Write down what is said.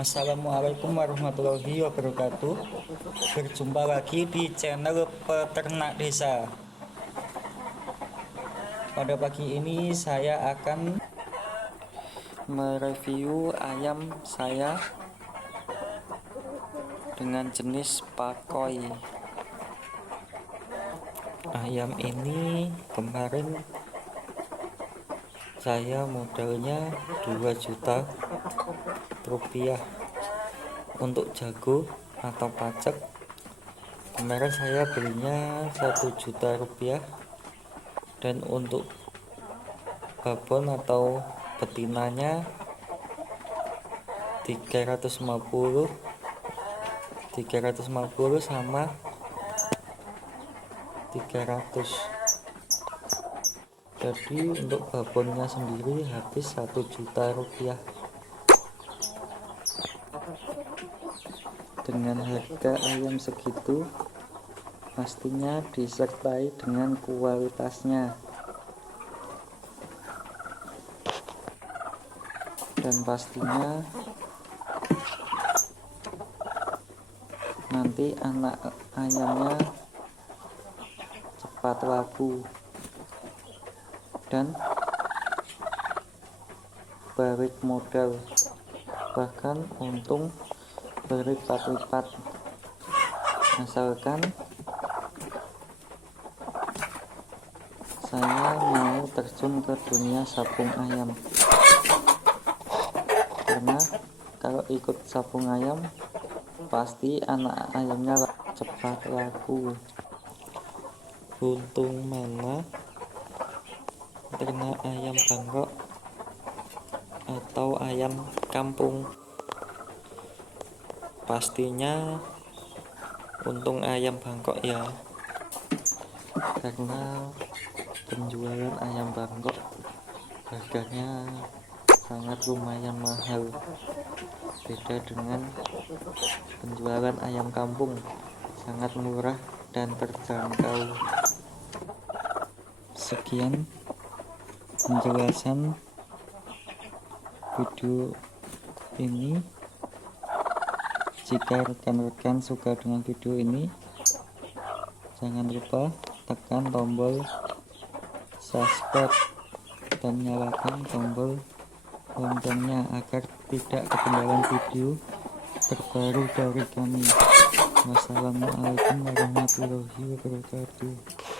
Assalamualaikum warahmatullahi wabarakatuh. Berjumpa lagi di channel Peternak Desa. Pada pagi ini saya akan mereview ayam saya dengan jenis pakoi. Ayam ini kemarin saya modalnya 2 juta rupiah. Untuk jago atau pacek kemarin saya belinya 1 juta rupiah. Dan untuk babon atau betinanya 350 350 sama 300 jadi untuk babonnya sendiri habis satu juta rupiah. Dengan harga ayam segitu pastinya disertai dengan kualitasnya. Dan pastinya nanti anak ayamnya cepat laku dan balik modal bahkan untung berlipat-lipat asalkan saya mau terjun ke dunia sabung ayam. Karena kalau ikut sabung ayam pasti anak ayamnya cepat laku. Untung mana ternak ayam bangkok atau ayam kampung. Pastinya untung ayam bangkok ya. Karena penjualan ayam bangkok harganya sangat lumayan mahal. Beda dengan penjualan ayam kampung sangat murah dan terjangkau. Sekian penjelasan video ini. Jika rekan-rekan suka dengan video ini jangan lupa tekan tombol subscribe dan nyalakan tombol loncengnya agar tidak ketinggalan video terbaru dari kami. Wassalamualaikum warahmatullahi wabarakatuh